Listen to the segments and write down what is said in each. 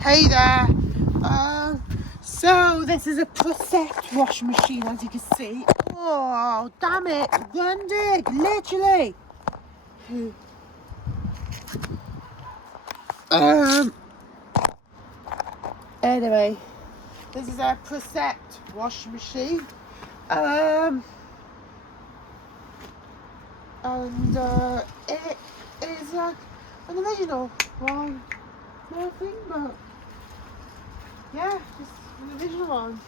Hey there. So this is a Precept washing machine, as you can see. Oh, damn it! Run dig, literally. Anyway, this is a Precept washing machine. And it is like an original one. Nothing but yeah, just an original one.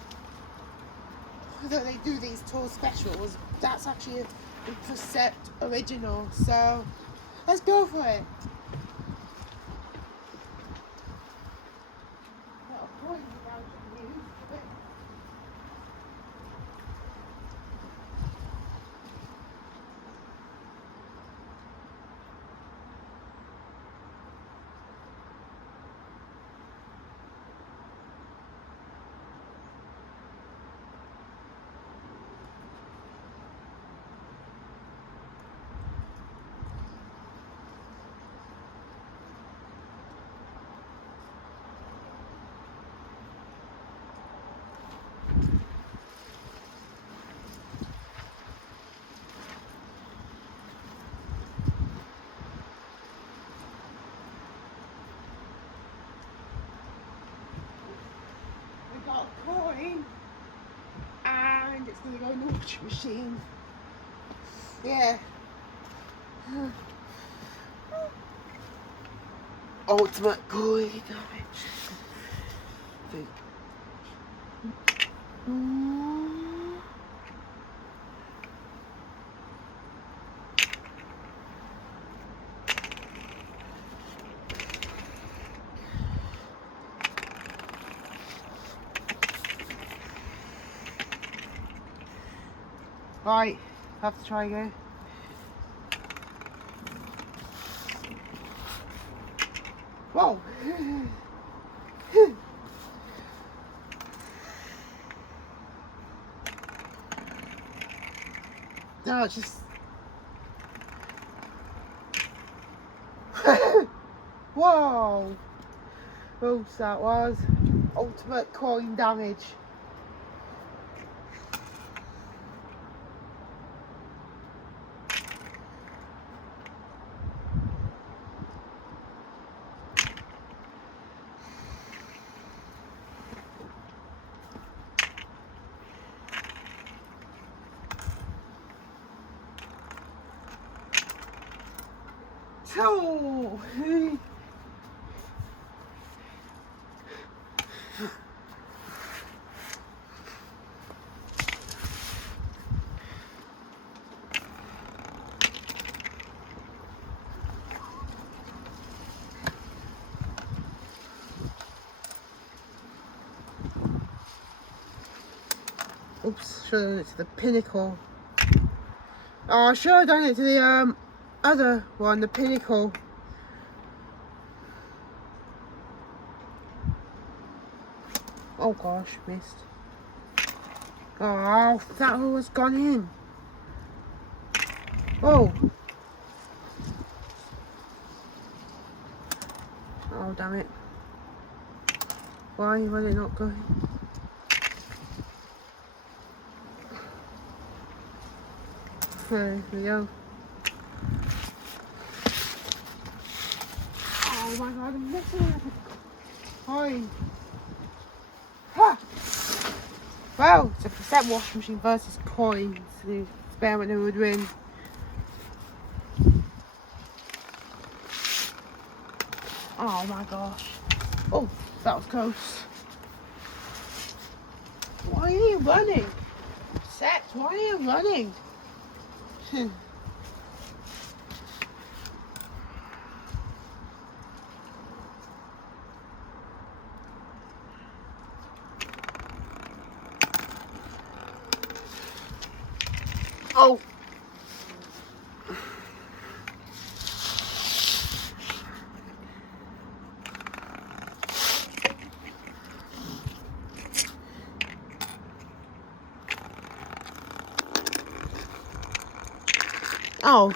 That they do these tour specials, that's actually a Precept original, so let's go for it. We got a coin and it's going to go in the washing machine. Yeah. Ultimate coin, damn it. Right, have to try again. Whoa! No, it's just... Whoa! Oops, that was ultimate coin damage. Oh! Oops, should have done it to the pinnacle. Oh, I should have done it to the other one, the pinnacle. Oh gosh, missed. Oh, that one was gone in. Oh. Oh, damn it. Why was it not going? There we go. Oh my god, I'm missing it. Hi. Ha! Well, it's a Precept washing machine versus coins. The experiment who would win. Oh my gosh. Oh, that was close. Why are you running? Precept, why are you running? Oh. Oh.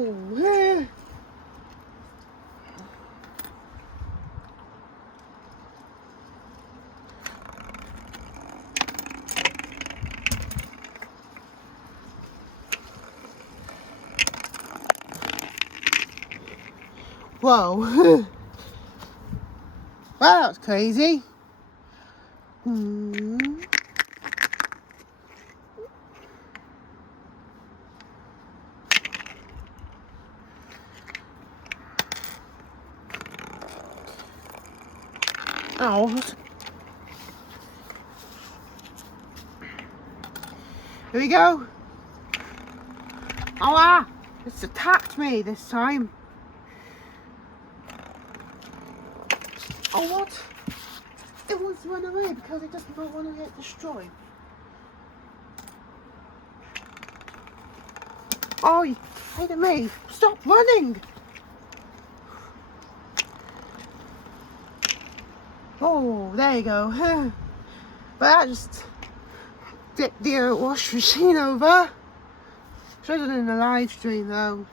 Ooh. Whoa. Well, that was crazy. Oh. Here we go. Oh, ah! It's attacked me this time. Oh, what? It wants to run away because it does not want to get destroyed. Oh, you hated me. Stop running. Oh, there you go. But I just dipped the wash machine over. Should have done it in the live stream though.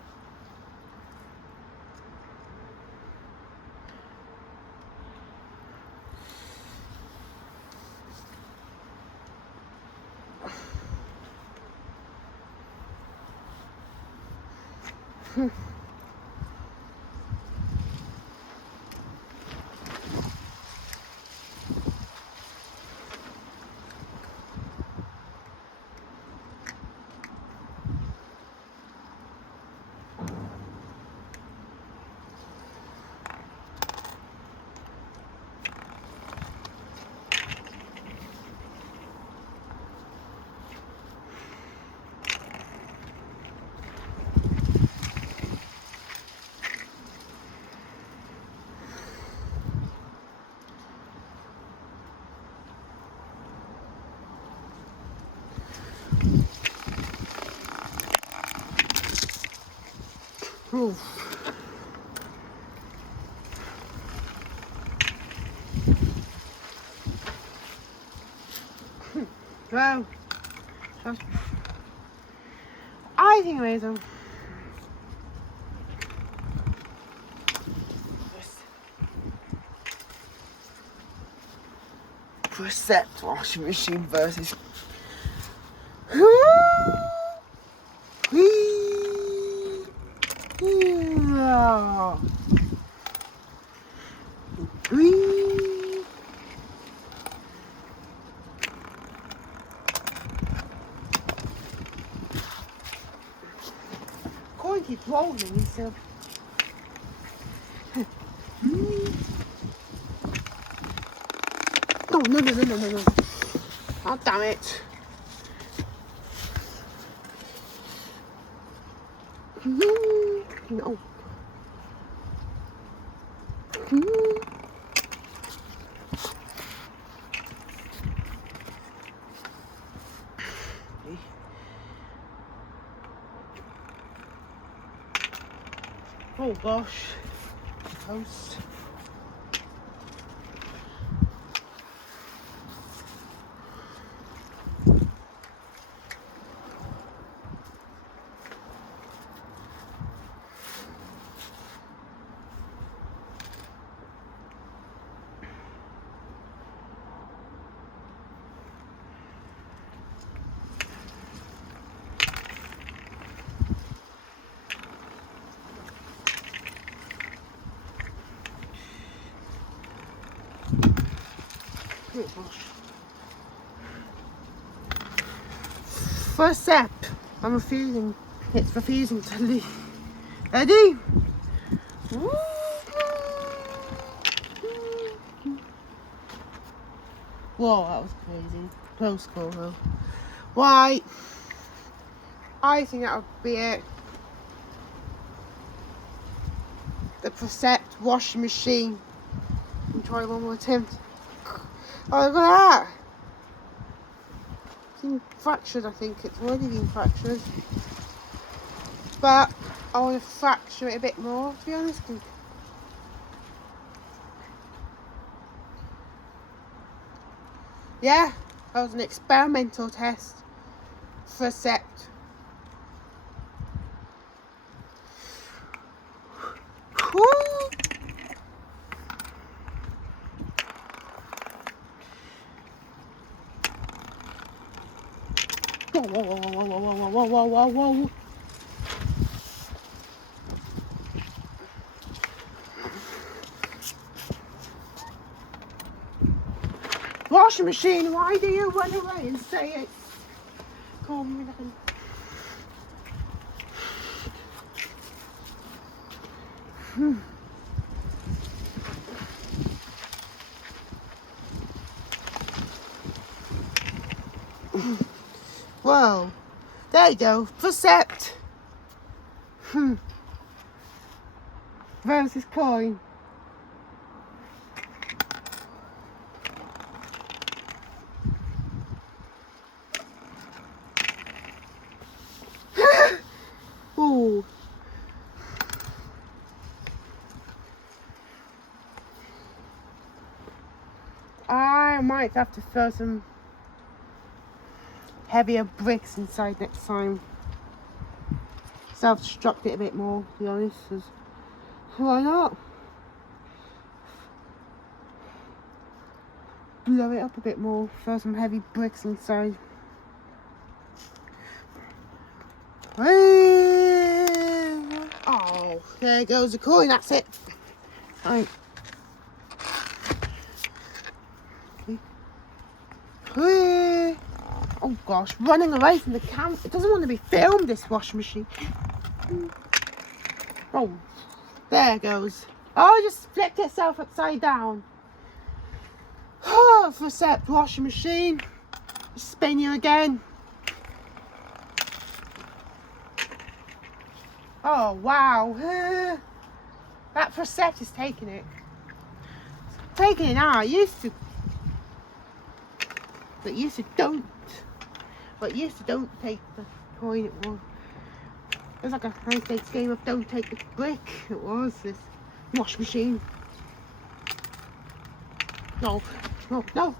Oof. Well, I think amazing. Precept washing machine versus Coin keeps rolling, so. Oh, no. Oh, damn it. No. Oh gosh. Toast. Oh gosh. First step. I'm refusing. It's refusing to leave. Ready? Whoa, that was crazy. Close call though. Why? I think that would be it. The Precept washing machine. Try one more attempt. Oh, look at that! It's been fractured, I think. It's already been fractured. But I want to fracture it a bit more, to be honest. Yeah, that was an experimental test. Precept. Whoa, whoa, whoa, whoa, whoa, whoa, whoa, whoa, whoa, whoa, whoa. Washing machine, why do you run away and say it? Call me nothing. Whoa, there you go. Precept. Versus coin. Ooh. I might have to throw some heavier bricks inside next time. Self-destruct it a bit more, to be honest. Why not? Blow it up a bit more. Throw some heavy bricks inside. Oh, there goes the coin. That's it. Right. Oh gosh, running away from the camera. It doesn't want to be filmed, this washing machine. Oh, there it goes. Oh, it just flipped itself upside down. Oh, Precept washing machine. Spin you again. Oh, wow. That Precept is taking it. Taking it now. But used to don't take the coin. It was like a high-stakes game of don't take the brick. It was this wash machine. No, no, no.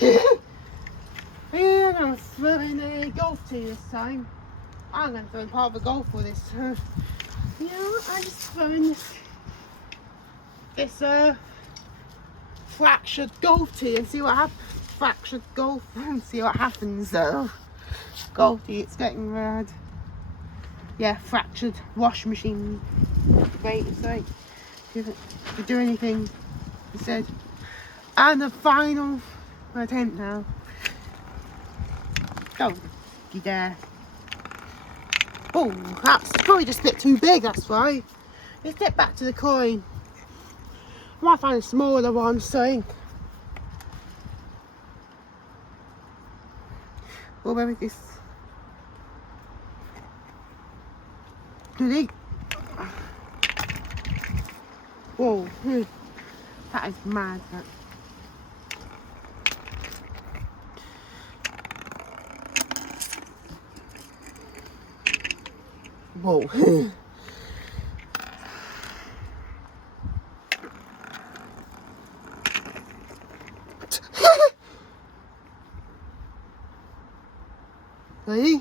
Yeah, I'm gonna throw in a golf tee this time. I'm gonna throw in part of a golf for this. Yeah, I just throw in this fractured golf tee and see what happens. Fractured golf and see what happens though. Golf tee, it's getting red. Yeah, fractured wash machine. Wait, it's like to do anything. He said. And the final attempt now. Go, you dare. Oh, that's probably just a bit too big, that's why. Let's get back to the coin. I might find a smaller one, so. Well, maybe this. Ready? Whoa, that is mad. That. Whoa. Ready?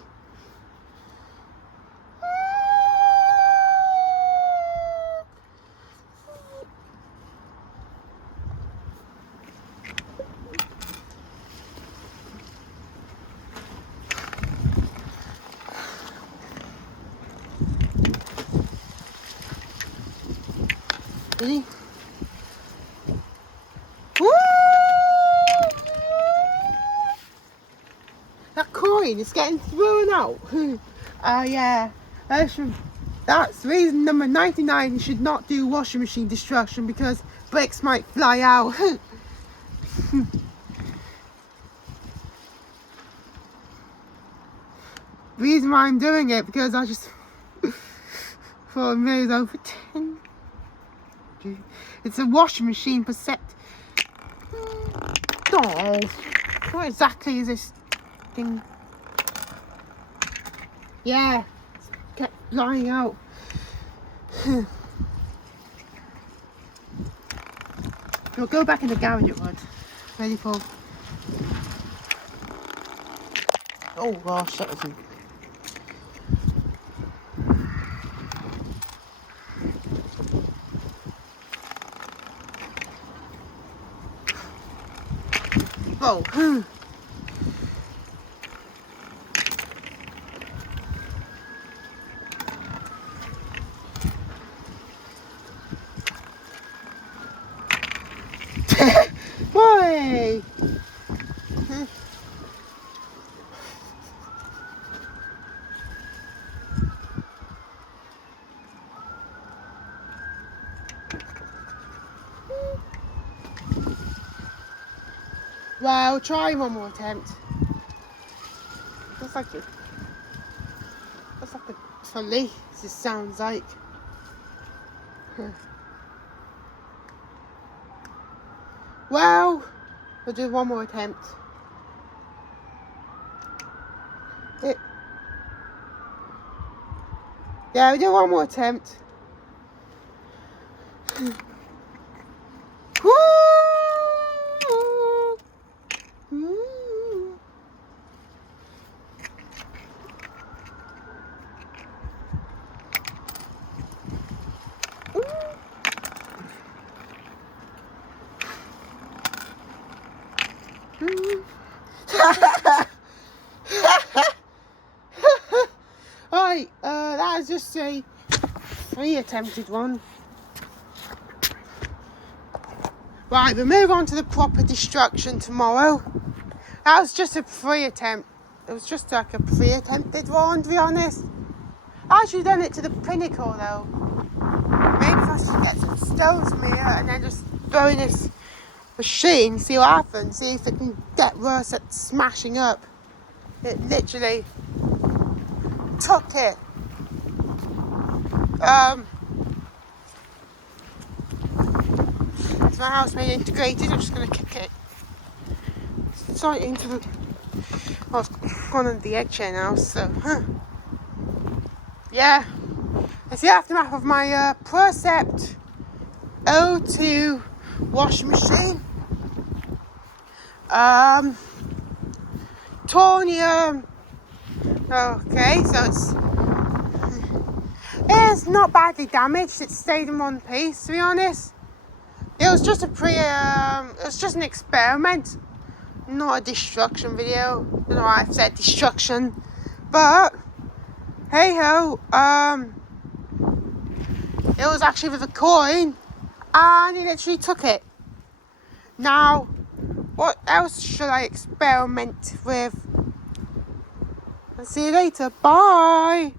Ready? Woo! That coin is getting thrown out. Yeah. That's reason number 99. You should not do washing machine destruction because bricks might fly out. Reason why I'm doing it because I just thought I made over 10. It's a washing machine Precept. Oh, what exactly is this thing? Yeah, it's kept flying out. We'll go back in the garage it would. Ready for. Oh gosh, that was a... go. Boy. Well, try one more attempt. That's like a police, it sounds like. Well, we'll do one more attempt. Yeah, we'll do one more attempt. Right, that was just a pre-attempted one. Right, we'll move on to the proper destruction tomorrow. That was just a pre-attempt. It was just like a pre-attempted one, to be honest. I actually done it to the pinnacle though. Maybe if I should get some stones from here and then just throw in this machine, see what happens, see if it can get worse at smashing up. It literally took it. It's my house made integrated. I'm just going to kick it straight into the... Oh, it's gone on the edge here now, so... Yeah. It's the aftermath of my Precept O2 washing machine. Tornium. Okay, so it's not badly damaged. It stayed in one piece, to be honest. It was just it was just an experiment, not a destruction video. I don't know why I've said destruction, but hey ho, it was actually with a coin, and he literally took it. Now, what else should I experiment with? I'll see you later. Bye.